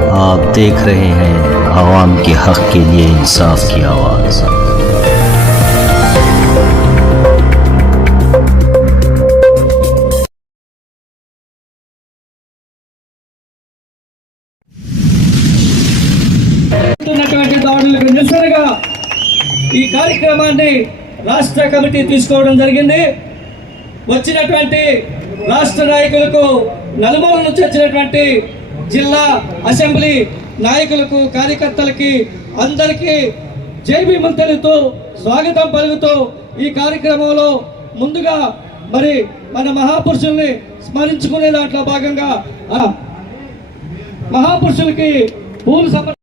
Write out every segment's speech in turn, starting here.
आप देख रहे हैं आवाम के हक के लिए इंसाफ की आवाज़। దాడులకు నిరసనగా ఈ కార్యక్రమాన్ని రాష్ట్ర కమిటీ తీసుకోవడం జరిగింది. వచ్చినటువంటి రాష్ట్ర నాయకులకు, నలుమూల నుంచి వచ్చినటువంటి జిల్లా అసెంబ్లీ నాయకులకు, కార్యకర్తలకి అందరికీ జై భీమ్ తెలుపుతూ స్వాగతం పలుకుతూ ఈ కార్యక్రమంలో ముందుగా మరి మన మహాపురుషుల్ని స్మరించుకునే దాంట్లో భాగంగా మహాపురుషులకి పూలు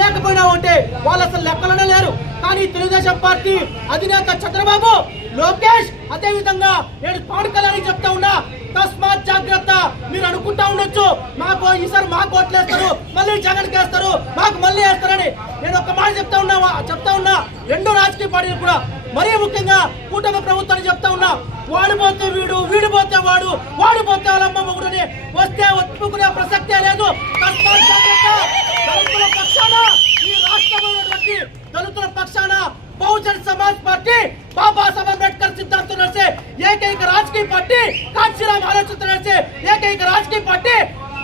లేకపోయినా ఉంటే వాళ్ళు అసలు లెక్కలోనే లేరు. కానీ తెలుగుదేశం పార్టీ అధినేత చంద్రబాబు, లోకేష్, అదే విధంగా నేను పవన్ కళ్యాణ్ చెప్తా ఉన్నా, తస్మాత్ జాగ్రత్త. మీరు అనుకుంటా ఉండొచ్చు మాకు ఈసారి మాకు ఓట్లేస్తారు, మళ్ళీ జగన్ వేస్తారు, మాకు మళ్ళీ వేస్తారని. నేను ఒక్క మాట చెప్తా ఉన్నా రెండు రాజకీయ పార్టీలు కూడా, మరీ ముఖ్యంగా కూటమి ప్రభుత్వాన్ని చెప్తా ఉన్నా, వాడిపోతే వీడు, వీడిపోతే వాడు, వాడిపోతే వాళ్ళమ్మ మొగుడని వస్తే ఒప్పుకునే ప్రసక్తే లేదు. తస్మాత్ జాగ్రత్త. దళితుల పక్షాన, ఈ రాష్ట్రంలో దళితుల పక్షాన బహుజన్ సమాజ్ పార్టీ, బాబాసాహెబ్ అంబేద్కర్ సిద్ధాంతం నడిచే ఏకైక రాజకీయ పార్టీ, కాంచీరామ్ ఆలోచనతో నడిచే ఏకైక రాజకీయ పార్టీ,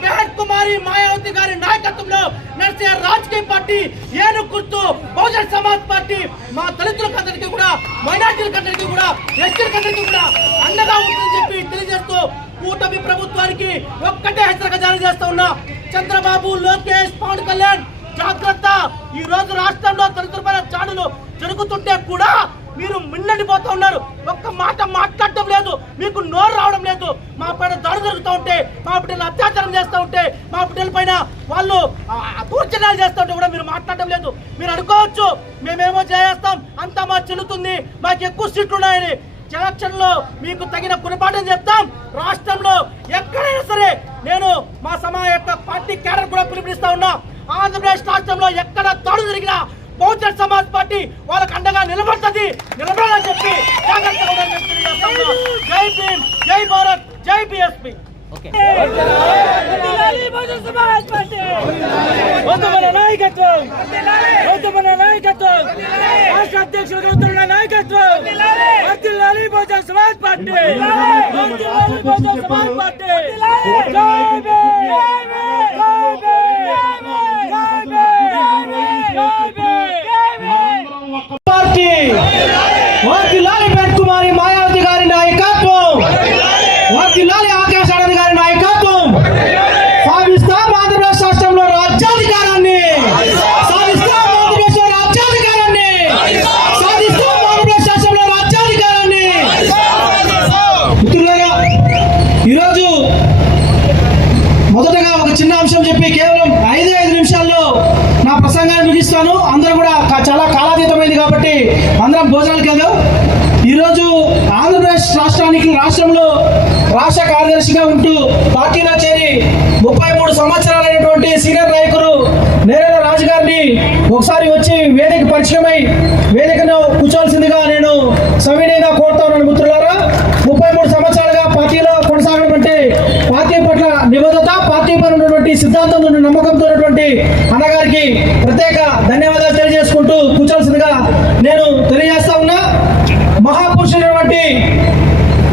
బెహన్ కుమారి మాయావతి గారి నాయకత్వంలో నడిచే రాజకీయ పార్టీ ఏనుగు గుర్తు బహుజన్ సమాజ్ పార్టీ. మా దళితులకందరికీ కూడా, మైనార్టీలకందరికీ కూడా, ఎస్టీలకందరికీ కూడా అండగా ఉంటుందని చెప్పి తెలియజేస్తూ కూటమి ప్రభుత్వానికి ఒక్కటే హెచ్చరిక జారీ చేస్తా ఉన్నా, చంద్రబాబు, లోకేష్, పవన్ కళ్యాణ్ జాగ్రత్త. ఈ రోజు రాష్ట్రంలో దళితులపైన చాడులు జరుగుతుంటే కూడా మీరు మిన్నడిపోతూ ఉన్నారు. ఒక్క మాట మాట్లాడటం లేదు, మీకు నోరు రావడం లేదు. మా పైన దాడి జరుగుతూ ఉంటే, మా బిడ్డలు అత్యాచారం చేస్తూ ఉంటే, మా బిడ్డల పైన వాళ్ళు దౌర్జన్యాలు చేస్తూ ఉంటే కూడా మీరు మాట్లాడటం లేదు. మీరు అనుకోవచ్చు మేమేమో చేస్తాం, అంతా మా చెల్లుతుంది, మాకు ఎక్కువ సీట్లు ఉన్నాయని. ఎలక్షన్ లో మీకు తగిన గుణపాఠం చెప్తాం. రాష్ట్రంలో ఎక్కడైనా సరే నేను మా యొక్క పార్టీ క్యాడర్ కూడా పిలుపునిస్తా ఉన్నా, ఆంధ్రప్రదేశ్ రాష్ట్రంలో ఎక్కడ దాడు జరిగినా బహుజన్ సమాజ్ పార్టీ వాళ్ళకి అండగా నిలబడుతుంది, నిలబడాలని చెప్పి జై భీమ్, జై భారత్, జై బీఎస్పీ. రాష్ట్ర అధ్యక్షులు గౌతమ్ నాయకత్వం, Bahujan Samaj party, Bahujan Samaj party. Party వర్ధిల్లాలి బెహన్ కుమారి మాయావతి గారి నాయకత్వం, వర్ధిల్లాలి ఆకాష్ ఆనంద్ గారి నాయకత్వం. సాధిస్తాం ఆంధ్రప్రదేశ్ రాష్ట్రంలో రాజ్యాధికారాన్ని, సాధిస్తాం ఆంధ్రప్రదేశ్ రాజ్యాధికారాన్ని, సాధిస్తాం ఆంధ్రప్రదేశ్ రాష్ట్రంలో రాజ్యాధికారాన్ని. మిత్రులారా, ఈరోజు మొదటగా ఒక చిన్న అంశం చెప్పి కేవలం 5 నిమిషాల్లో నా ప్రసంగాన్ని ముగిస్తాను. అందరూ కూడా చాలా కాలాతీతమైంది కాబట్టి అందరం భోజనాలకు వెళ్దాం. ఈరోజు ఆంధ్రప్రదేశ్ రాష్ట్రంలో రాష్ట్ర కార్యదర్శిగా ఉంటూ పార్టీలో చేరి 33 సంవత్సరాలైనటువంటి సీనియర్ నాయకులు నేరేల రాజు గారిని ఒకసారి వచ్చి వేదిక పరిచయమై వేదికను కూర్చోవలసిందిగా నేను సవినయంగా కోరుతా ఉన్నాను. మిత్రులారా, 33 సంవత్సరాలుగా పార్టీలో కొనసాగడం అంటే పార్టీ పట్ల నిబద్ధత, పార్టీ పైన ఉన్నటువంటి సిద్ధాంతం, నమ్మకంతో ఉన్నటువంటి అన్నగారికి ప్రత్యేక ధన్యవాదాలు తెలియజేసుకుంటూ కూర్చోవలసిందిగా నేను తెలియజేస్తా ఉన్నా. మహాపురుషులైనటువంటి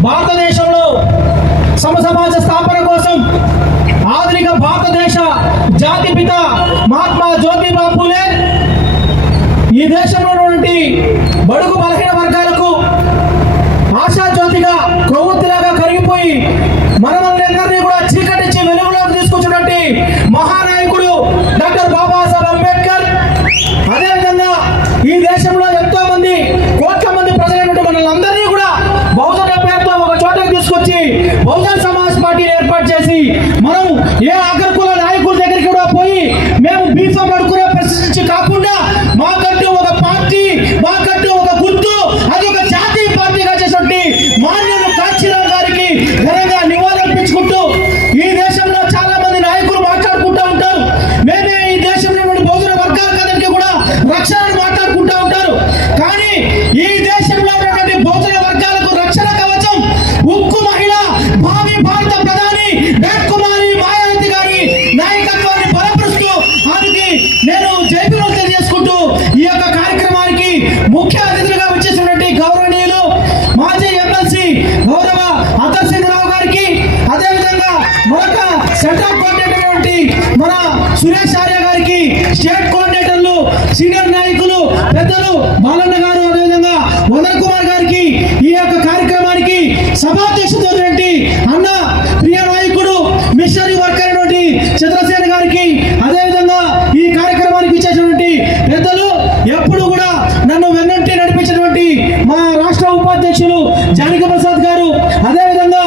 భారతదేశంలో సమసమాజ స్థాపన కోసం ఆధునిక భారతదేశ జాతిపిత మహాత్మా జ్యోతిబా ఫూలే ఈ దేశంలో ఉన్నటువంటి బడుగు బలహీన వర్గాలకు ఆశాజ్యోతిగా, కొవ్వొత్తిలాగా కరిగిపోయి మనమందరినీ కూడా చీకటించి వెలుగులోకి తీసుకొచ్చినటువంటి మహానాయకుడు డాక్టర్ బాబాసాహెబ్ అంబేద్కర్. అదేవిధంగా ఈ దేశంలో ఎంతో మంది, కోట్ల మంది ప్రజలైనటువంటి మనల్ని కూడా బహుజన పేరుతో ఒక చోటకి తీసుకొచ్చి బహుజన్ సమాజ్ పార్టీని ఏర్పాటు చేసి మనం ఏ అగ్రకుల నాయకుల దగ్గరికి కూడా పోయి మేము బీఫామ్ అడుకునే పరిస్థితి కాకుండా మాకంటూ ఒక పార్టీ, మాకంటూ ఒక గుర్తు, అది ఒక జాతీయ పార్టీగా చేసినటువంటి మాన్యులు కాంచీరామ్ గారికి ఘనంగా నివాళి సురేష్ ఆర్య గారికి, స్టేట్ కోఆర్డినేటర్లు, సీనియర్ నాయకులు పెద్దలు బాలన్న గారు, అదేవిధంగా వదన్ కుమార్ గారికి, ఈ యొక్క కార్యక్రమానికి సభాధ్యక్షత అన్న ప్రియ నాయకుడు మిషనరీ వర్కర్ అయినటువంటి చంద్రసేన గారికి, అదేవిధంగా ఈ కార్యక్రమానికి ఇచ్చేటువంటి పెద్దలు, ఎప్పుడు కూడా నన్ను వెన్నంటి నడిపించినటువంటి మా రాష్ట్ర ఉపాధ్యక్షులు జానకి ప్రసాద్ గారు, అదేవిధంగా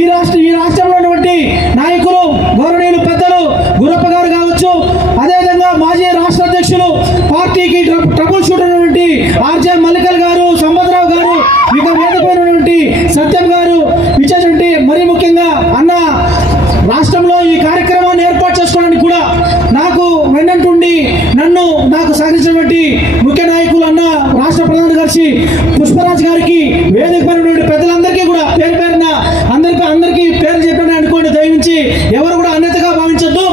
ఈ రాష్ట్రంలో ఉన్నటువంటి నాయకులు గౌరవనీయులు పెద్దలు గురప్ప గారు కావచ్చు, అదేవిధంగా మాజీ రాష్ట్ర అధ్యక్షులు పార్టీకి ట్రబుల్ షూటర్ అయినటువంటి ఆర్జే మల్లికల్ గారు, సంపత్రావు గారు, ఇక వేదికైనటువంటి సత్యం గారు ఇచ్చేటువంటి, మరీ ముఖ్యంగా అన్న రాష్ట్రంలో ఈ కార్యక్రమాన్ని ఏర్పాటు చేసుకోవడానికి కూడా నాకు వెన్నంటుండి నాకు సహకరించినటువంటి ముఖ్య నాయకులు అన్న రాష్ట్ర ప్రధాన కార్యదర్శి పుష్పరాజ్ గారికి, వేదికైనటువంటి పెద్దలందరికీ కూడా పేరు పేరున అందరికీ పేరు చెప్పిన అనుకోండి, దయవించి ఎవరు కూడా అన్యతగా భావించొద్దు.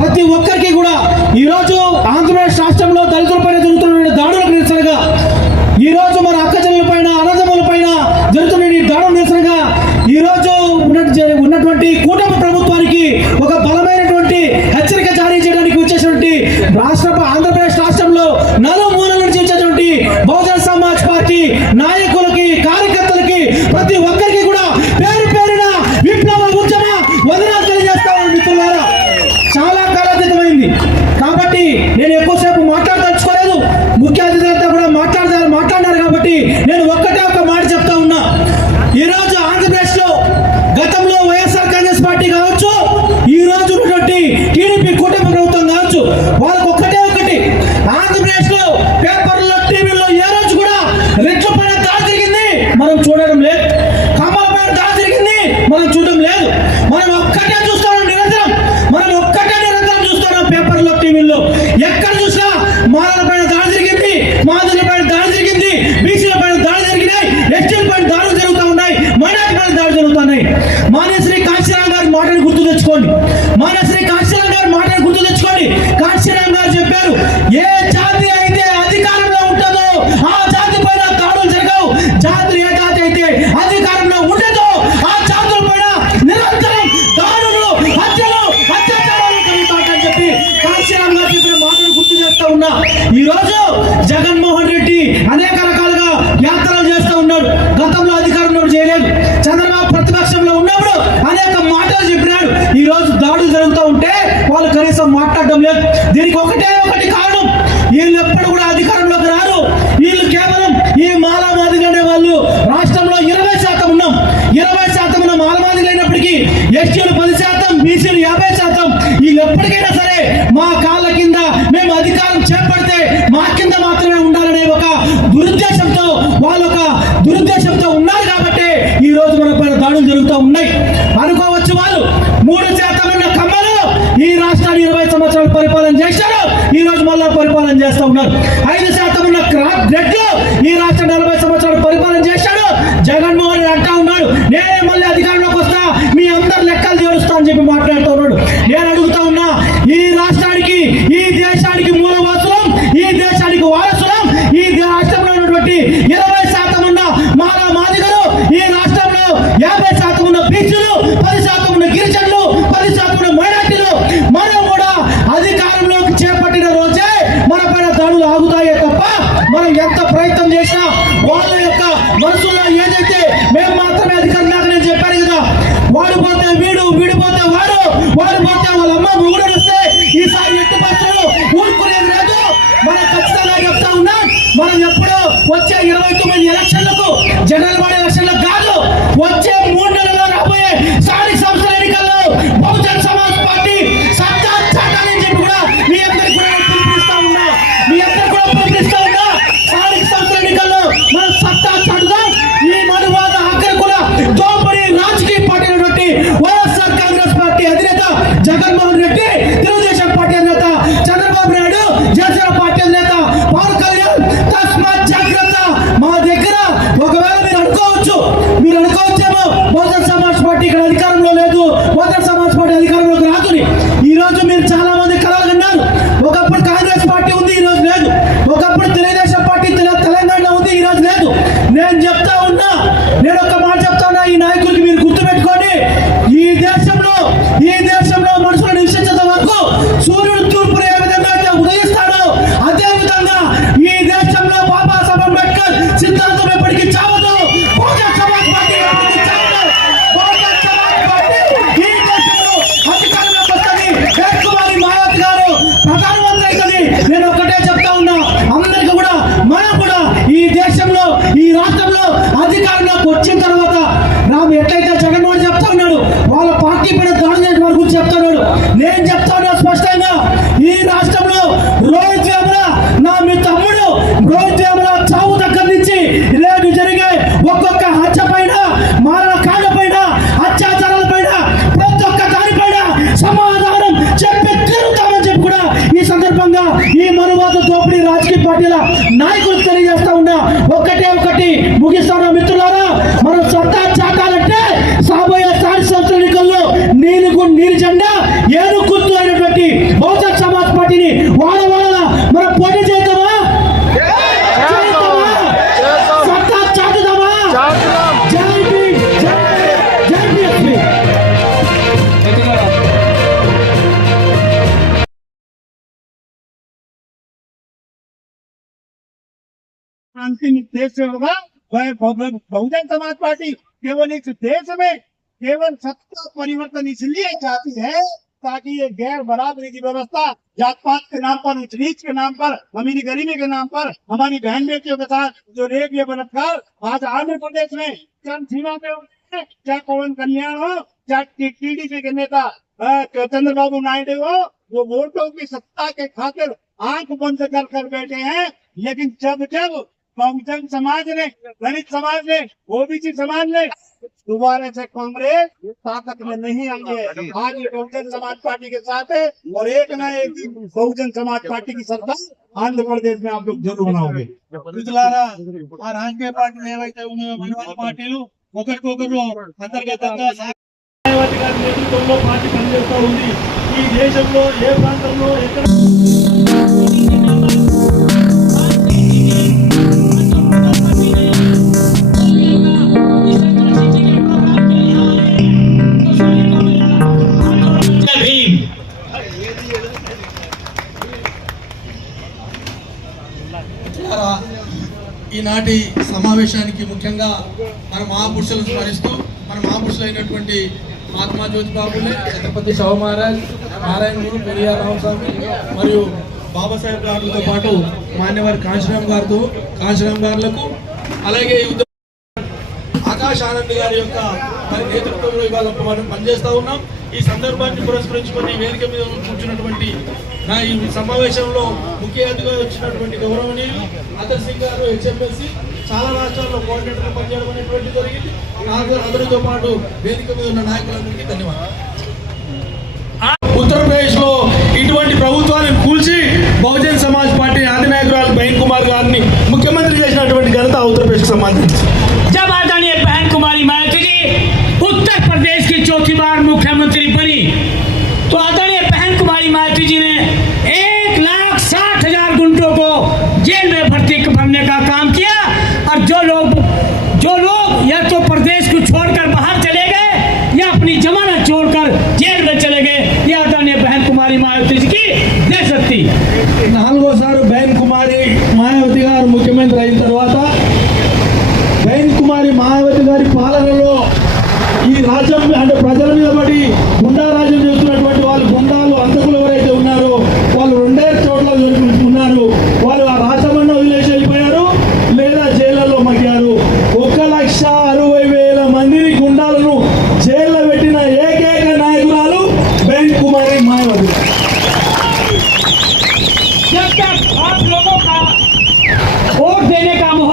ప్రతి ఒక్కరికి కూడా ఈరోజు ఆంధ్రప్రదేశ్ రాష్ట్రంలో దళితులపైన జరుగుతున్న దాడులకు నిరసనగా, ఈరోజు మన అక్క చెల్లెల పైన, అన్నదమ్ముల పైన జరుగుతున్న ఈ దాడుల నిరసనగా ఈరోజు ఉన్నటువంటి కూటమి ప్రభుత్వానికి ఒక బలమైనటువంటి హెచ్చరిక జారీ చేయడానికి వచ్చేటువంటి ఆంధ్రప్రదేశ్ రాష్ట్రంలో నలుమూలల నుంచి వచ్చేటువంటి బహుజన సమాజ్ పార్టీ నాయకులకి, కార్యకర్తలకి, ప్రతి ఒక్కరికి కూడా పేరు పేరున విప్లవ ఉద్యమ వదనాలు తెలియజేస్తామని మిత్రులారా. చాలా కాలాతీతమైంది కాబట్టి నేను ఎక్కువసేపు మాట్లాడదలుచుకోలేదు. ముఖ్య అతిథులతో కూడా మాట్లాడినారు కాబట్టి నేను ఒక్క మాట చెప్తా ఉన్నా. ఈరోజు ఆంధ్రప్రదేశ్ లో గతంలో వైఎస్ఆర్ కాంగ్రెస్ పార్టీ కావచ్చు, ఈ రోజు ఉన్నటువంటి టీడీపీ కూటమి ప్రభుత్వం కావచ్చు, వాళ్ళకి ఒకటి ఆంధ్రప్రదేశ్ లో పేపర్లో, టీవీలో ఏ రోజు కూడా రెట్ల పైన దాడి జరిగింది మనం చూడడం లేదు, కమ్మల పైన దాడి జరిగింది మనం చూడడం లేదు. మనం ఒక్కటే చూస్తున్నాం నిరంతరం, చూస్తున్నాం పేపర్లో, టీవీలో. ఎక్కడ చూసినా మాలల పైన దాడి జరిగింది, మాదిల పైన దాడి జరిగింది, బీసీల పైన దాడి జరిగినాయి, ఎస్టీల పైన దాడులు జరుగుతూ ఉన్నాయి, మైనార్టీ పైన దాడులు జరుగుతున్నాయి. మాన్యశ్రీ కాశీరామ్ గారి మాటను గుర్తు తెచ్చుకోండి. కాశీరామ్ గారు చెప్పారు, ఏ జాతి అయితే అధికారంలో ఉంటుందో ఆ జాతి పైన దాడులు జరగవు, జాతులు ఏ జాతి అయితే అధికారంలో ఉండదో ఆ జాతుల పైన నిరంతరం దాడులు, హత్యలు, అత్యాచారాలు జరుగుతాయని చెప్పి కాశీరామ్ గారు చెప్పిన మాటను గుర్తు చేస్తా ఉన్నా. ఈ రోజు జగన్మోహన్ రెడ్డి అనేక రకాలుగా యాత్రలు చేస్తూ ఉన్నాడు. గతంలో అధికారంలో చేయలేదు. చంద్రబాబు ప్రతిపక్షంలో ఉన్నప్పుడు అనేక మాటలు చెప్పినాడు. ఈ రోజు దాడులు జరుగుతూ ఉంటే వాళ్ళు కనీసం మాట్లాడడం లేదు. దీనికి ఒకటి కారణం, వీళ్ళు ఎప్పుడు కూడా అధికారంలోకి రారు. వీళ్ళు కేవలం ఈ మాలామాదిగ అనే వాళ్ళు రాష్ట్రంలో 20% ఉన్నాం. 20% ఉన్న మాలమాదిగలు అయినప్పటికీ ఎస్టీలు 10%, బీసీలు 50%. వీళ్ళు ఎప్పటికైనా సరే మా కాళ్ళ కింద మేము అధికారం చేపడితే మా కింద మాత్రమే ఉండాలనే ఒక దురుద్దేశంతో ఉన్నారు కాబట్టి ఈ రోజు మన పైన దాడులు జరుగుతూ ఉన్నాయి. అనుకోవచ్చు వాళ్ళు 3% ఉన్న కమ్మలు ఈ రాష్ట్రాన్ని 20 సంవత్సరాలు పరిపాలన చేశారు, ఈ రోజు మళ్ళా పరిపాలన చేస్తూ ఉన్నారు. 5% ఉన్న రెడ్లు ఈ రాష్ట్రం 40 సంవత్సరాలు పరిపాలన చేశాడు. జగన్మోహన్ రెడ్డి అంటా ఉన్నాడు, నేనే మళ్ళీ అధికారంలోకి వస్తా, మీ అందరు లెక్కలు చేరుస్తా అని చెప్పి మాట్లాడుతూ ఉన్నాడు. నేను అడుగుతా ఉన్నా, ఈ రాష్ట్రానికి, ఈ దేశానికి మూలవాసులం, ఈ దేశానికి వారసులం, ఈ రాష్ట్రంలో ఉన్నటువంటి 20% ఉన్న మాదిగలు, ఈ రాష్ట్రంలో 50% ఉన్న బీసీలు, 10% ఉన్న గిరిజనులు, 10% ఉన్న మైనార్టీలు, మనం కూడా అధికారంలోకి చేపట్టిన రోజే మన పైన దాడులు ఆగుతాయే తప్ప మనం ఎంత ప్రయత్నం చేసినా వాళ్ళ యొక్క మనసులో ఏదైతే మేము మాత్రమే అధికారం దాకా నేను చెప్పాను కదా, వాడు పోతే వీడు, వీడు పోతే వాడు, వాడు పోతే వాళ్ళ అమ్మ మొగుడు వస్తే ఈసారి ఎట్టి పరిస్థితులు ఊరుకునేది లేదు. మనం ఖచ్చితంగా చెప్తా ఉన్నాం, మనం ఎప్పుడో వచ్చే 29 ఎలక్షన్లకు, జనరల్ బాడీ ఎలక్షన్లకు కాదు, వచ్చే 3 నెలల్లో రాబోయే స్థానిక సంస్థల ఎన్నికల్లో బహుజన సమాజ్ పార్టీ సత్తా చాటాలని చెప్పి కూడా మీ అందరికి కూడా పిలుపునిస్తా ఉన్నా. స్థానిక సంస్థల ఎన్నికల్లో మనం సత్తా చాటుదాం. ఈ మనువాద హక్కుల దోపిడీ రాజకీయ పార్టీ వైఎస్ఆర్ కాంగ్రెస్ పార్టీ అధినేత జగన్మోహన్ రెడ్డి, తెలుగుదేశం పార్టీ అధినేత పార్టీ పైన దాడి చేసిన వారి గురించి చెప్తున్నాడు. నేను చెప్తాను స్పష్టంగా, ఈ రాష్ట్రంలో రోహిత్ వేముల మీ తమ్ముడు రోహిత్ వేముల చావు దగ్గర నుంచి రేపు జరిగే ఒక్కొక్క హత్య పైన, మారణ కాండ పైన, అత్యాచారాల పైన, ప్రతి ఒక్క దానిపైన సమాధానం చెప్పి తీరుతామని చెప్పి కూడా ఈ సందర్భంగా ఈ మనువాద దోపిడీ రాజకీయ పార్టీల నాయకులు తెలియజేస్తా ఉన్నా. ఒకటి ముగిస్తాను మిత్రులారా, మనం సత్తా చాటాలంటే రాబోయే సంవత్సరాల ఎన్నికల్లో నీరు జెండా ఏను గుర్తు అయినటువంటి బహుజన్ సమాజ్ పార్టీని వాళ్ళ మనం పోటీ చేద్దామా, సత్తా చాటుదామా? జై భీమ్, జై బీఎస్పీ. अंतिम देश होगा वह बहुजन समाज पार्टी केवल इस देश में केवल सत्ता परिवर्तन इसलिए चाहती है ताकि ये गैर बराबरी की व्यवस्था, जात पात के नाम पर, उच्च नीच के नाम पर, अमीरी गरीबी के नाम पर, हमारी बहन बेटियों के साथ जो रेप या बलात्कार आज आंध्र प्रदेश में चरम सीमा पे, चाहे पवन कल्याण हो, चाहे टीडीपी के नेता चंद्रबाबू नायडू हो, जो वोटों की सत्ता के खातिर आंख बंद कर बैठे हैं। लेकिन जब बहुजन समाज ने, दलित समाज ने, ओबीसी समाज ने दोबारा से कांग्रेस ताकत में नहीं आई है। आज ये बहुजन समाज पार्टी के साथ है और एक न एक दिन बहुजन समाज पार्टी की सरकार आंध्र प्रदेश में आप लोग जरूर बनाओगे। మిత్రులారా, ఆ రాజకీయ పార్టీలు ఏవైతే ఉన్నాయో మనువాద పార్టీలు ఒకరికొకరు అంతర్గతంగా న్యాయవాది గారి నేతృత్వంలో పార్టీ పనిచేస్తూ ఉంది. ఈ దేశంలో ఏ ప్రాంతంలో ఎక్కడ ఈనాటి సమావేశానికి ముఖ్యంగా మన మహాపురుషులను స్మరిస్తూ, మన మహాపురుషులైనటువంటి మహాత్మా జ్యోతిబాబులే, ఛత్రపతి శివ మహారాజ్, నారాయణ గురు, పెరియార్ రామస్వామి మరియు బాబాసాహెబ్ గారితో పాటు మాన్యవారి కాంశీరామ్ గారులకు, అలాగే ఆకాష్ ఆనంద్ గారి యొక్క మరి నేతృత్వంలో ఇవాళ మనం పనిచేస్తూ ఉన్నాం. ఈ సందర్భాన్ని పురస్కరించుకొని వేదిక మీద కూర్చున్నటువంటి ఈ సమావేశంలో ముఖ్య అతిథిగా వచ్చినటువంటి గౌరవనీయులు అతర్ సింగ్ గారు, హెచ్ఎంఎస్సి, చాలా రాష్ట్రాల్లో కోఆర్డినేటర్గా పనిచేయడం అనేటువంటి జరిగింది. అతనితో పాటు వేదిక మీద ఉన్న నాయకులందరికీ ధన్యవాదాలు. ఉత్తరప్రదేశ్ లో ఇటువంటి ప్రభుత్వాన్ని కూల్చి బహుజన్ సమాజ్ పార్టీ అధినాయకురాలు బహన్ కుమార్ గారిని ముఖ్యమంత్రి చేసినటువంటి ఘనత ఉత్తరప్రదేశ్ కి సంబంధించి जब आदरणीय बहन कुमारी मायावती जी उत्तर प्रदेश की चौथी बार मुख्यमंत्री बनी तो आदरणीय बहन कुमारी मायावती जी ने 1,60,000 गुंडों को जेल में भर्ती करने का काम किया और जो लोग या तो प्रदेश को छोड़कर बाहर चले गए या अपनी जमानत छोड़कर जेल में चले गए, ये आदरणीय बहन कुमारी मायावती जी की देशभक्ति। 4 బహన్ కుమారి మాయావతి గారు ముఖ్యమంత్రి అయిన తర్వాత బహన్ కుమారి మాయావతి గారి పాలనలో ఈ రాజ్యం అంటే ప్రజల మీద పడి గుండా రాజ్యం చేస్తున్నటువంటి వాళ్ళు, గుండాలు అంతకులు ఎవరైతే ఉన్నారో వాళ్ళు 2 చోట్ల ఉన్నారు. వాళ్ళు ఆ రాష్ట్రాన్ని వదిలేసి వెళ్ళిపోయారు లేదా జైళ్లలో మగ్గారు. 1,60,000 మందిని గుండాలను జైల్లో పెట్టిన ఏకైక నాయకురాలు బహన్ కుమారి మాయావతి. जब तक आप लोगों का वोट देने का मोह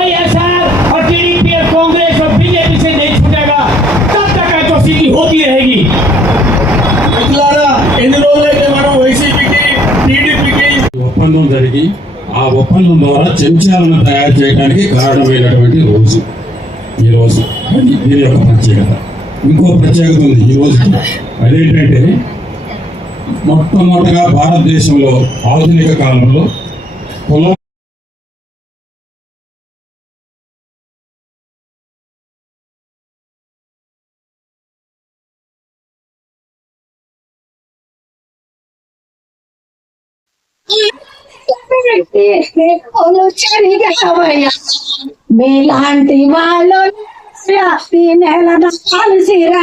YSR और टीडीपी और कांग्रेस और बीजेपी से नहीं छूटेगा, तब तक अट्रॉसिटी होती रहेगी। మిత్రులారా, ఎన్ని రోజులైతే మనం వైసీపీకి, టీడీపీకి ఒప్పందం జరిగి ఆ ఒప్పందం ద్వారా చెంచాలను తయారు చేయడానికి కారణమైనటువంటి రోజు ఈ రోజు. దీని యొక్క ప్రత్యేకత, ఇంకో ప్రత్యేకత ఉంది ఈ రోజు. అదేంటంటే మొట్టమొదటిగా భారతదేశంలో ఆధునిక కాలంలో కులం మీలాంటి వాళ్ళు నెల కలిసిరా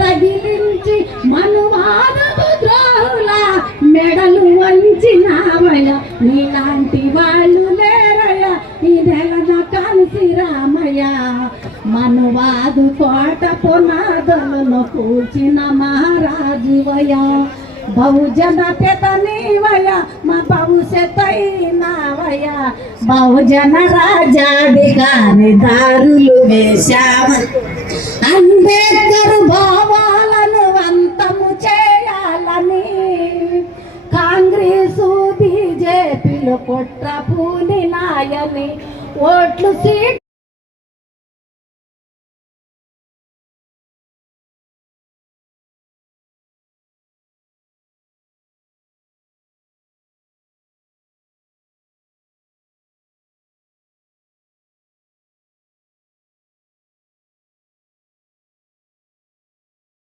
రగిలించి మనువాదముద్రాల మెడలు వంచినామయ్య. నీలాంటి వాళ్ళు లేరయ్య ఈ నెల కలిసి రామయ్య. మనువాదు కోట పునాదులను కూల్చిన మహారాజువయ బహుజన పెదనివయ మా భవిష్యత్తైనవయ బహుజన రాజాధికారి దారులు వేశావ అంబేద్కర్ భావాలను అంతము చేయాలని కాంగ్రెసు బీజేపీలు కుట్ర పూనినాయని ఓట్లు సీట్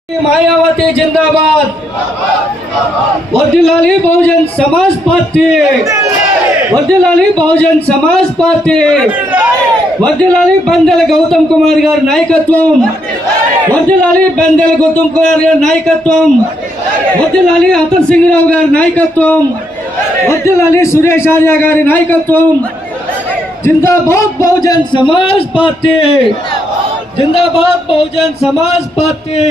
మాయావతి జిందాబాద్ వర్ధిల్లాలి బహుజన్ సమాజ్ పార్టీ వర్ధిల్లాలి బహుజన్ సమాజ్ పార్టీ వర్ధిల్లాలి బందెల గౌతమ్ కుమార్ గారి నాయకత్వం వర్ధిల్లాలి బందెల గౌతమ్ కుమార్ గారి నాయకత్వం వర్ధిల్లాలి అతర్ సింగ్ రావు గారి నాయకత్వం వర్ధిల్లాలి సురేష్ ఆర్య గారి నాయకత్వం జిందాబాద్ బహుజన్ సమాజ్ పార్టీ జిందాబాద్ బహుజన్ సమాజ్ పార్టీ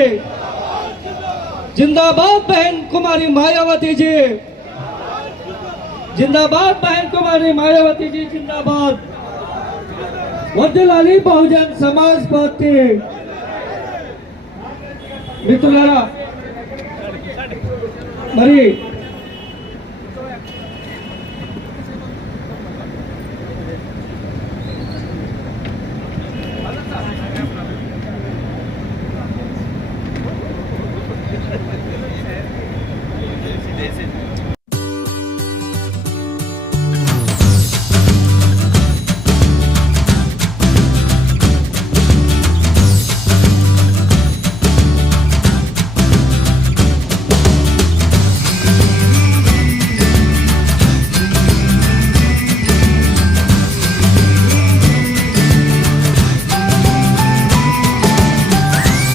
जिंदाबाद बहन कुमारी मायावती जी जिंदाबाद बहन कुमारी मायावती जी जिंदाबाद వర్ధిల్లాలి బహుజన్ సమాజ్ పార్టీ మిత్రులారా మరి